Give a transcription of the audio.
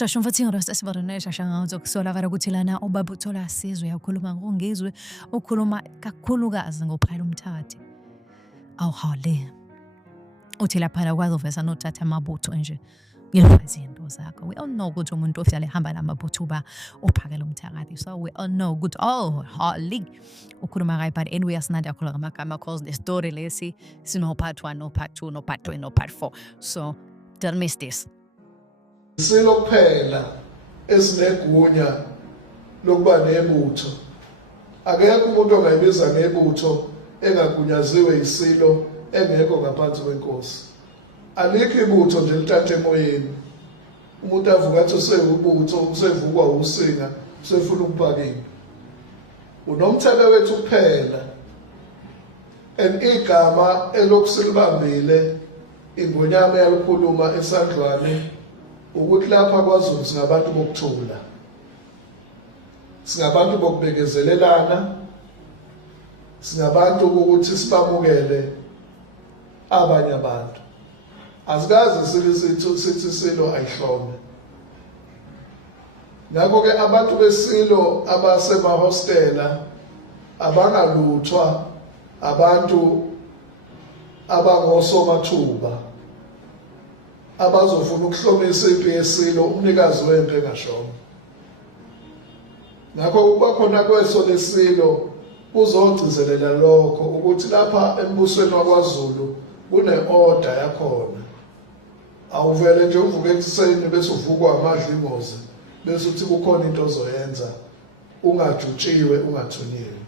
Shasho mfathingaro sesibona shashanga zokusolakala ukuthi lana ubaba uthola sizo uyakhuluma ngongizwe ukhuluma kakhulukazi ngophela umthathi awuhale uthi lapha kwazi uvesa nothatha amabutho nje ngefazi into zakho. We all know ukuthi umuntu ofisale hamba lamabutho uba uphakela umthakathi, so we all know ukuthi hali ukhuluma ngayo. But anyway asinanda khuluma ngamagama cause the story lesi sino part 1 no part 2 no part 3 no part 4, so don't miss this. Silokuphela esinegunya lokuba nebutho. Akekho umuntu ongayibiza ngebutho engagunyaziwe isilo engekho ngaphansi kwenkosi. Alikho ibutho nje lithathe emoyeni. Umuntu avuka athi usebutho, usevukwa usinga, usefuna ukupakini. Unomthebe wethu kuphela. Igama elokusilibambile ingonyama yalikhuluma esandlwane ukuthi lapha kwaZulu singabantu bokuthula, singabantu bokubekezelelana, singabantu ukuthi sibamukele abanye abantu. Asikaze sithi silo ayihlome. Ngakho-ke abantu besilo abasemahostela abangaluthwa abantu abangosomathuba abazofuna ukuhlomisa ipi yesilo umnikazi wempe engashongo. Ngakho kuba khona kweso lesilo kuzogcizelela lokho ukuthi lapha embusweni wakwaZulu kune-order yakhona. Awuvele nje uvuke ekuseni bese uvukwa amadla ingozi bese uthi kukhona into ozoyenza ungajutshiwe ungathunyiwe.